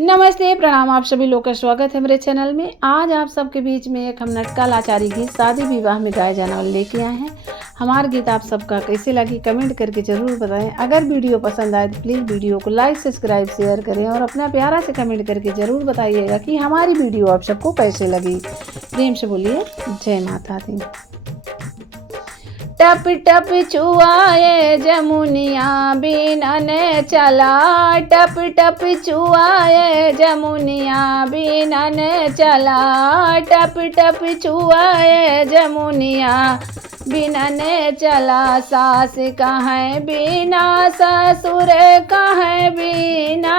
नमस्ते, प्रणाम। आप सभी लोग का स्वागत है मेरे चैनल में। आज आप सबके बीच में एक हम नटका लाचारी गीत शादी विवाह में गाए जाने वाले लेके आए हैं। हमारा गीत आप सबका कैसे लगी कमेंट करके ज़रूर बताएं। अगर वीडियो पसंद आए तो प्लीज़ वीडियो को लाइक सब्सक्राइब शेयर करें और अपना प्यारा से कमेंट करके ज़रूर बताइएगा कि हमारी वीडियो आप सबको कैसे लगी। प्रेम से बोलिए जय माता दी। टप टप चुआए जमुनिया बिनन चला, टप टप चुआए जमुनिया बिनन चला, टप टप चुआए जमुनिया बिनन चला। सास कहें बिना ससुर कहें बिना,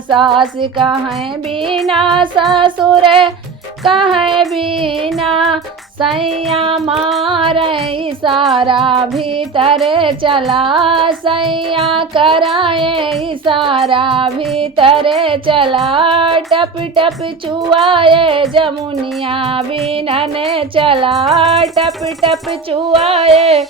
सास कहें बिना ससुर कहें बिना, सैया मारे इशारा भीतर चला, सैया कराए इशारा भीतर चला। टप टप चुआए जमुनिया बिनन चला, टप टप चुआए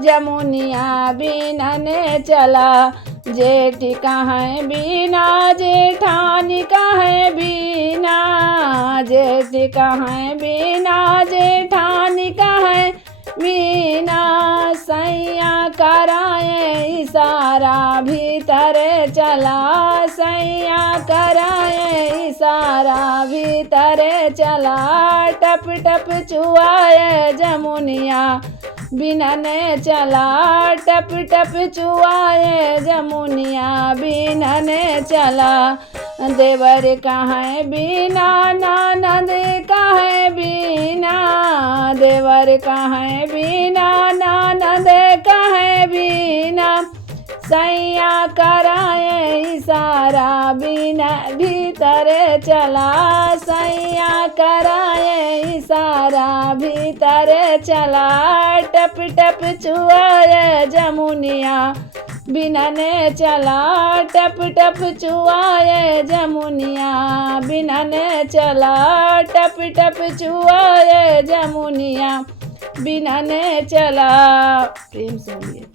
जमुनिया बिनन चला। जेठ कहें बिना जेठानी कहें बिना, जेठ कहें बिना जेठानी कहें बिना, सैया कराए इशारा भीतर चला, सैया कराए इशारा भीतर चला। टप टप चुआए जमुनिया बिनन चला, टप टप चुआए जमुनिया बिनन चला। देवर कहें बिना ननद कहें बिना, देवर कहें बिना ननद कहें बिना, सैया कराए इशारा बिना भीतर चला, सैया कराए इशारा भीतर चला। टप टप चुआए जमुनिया बिनन चला, टप टप चुआए जमुनिया बिनन चला, टप टप चुआए जमुनिया बिनन चला। प्रेम से बोलिए।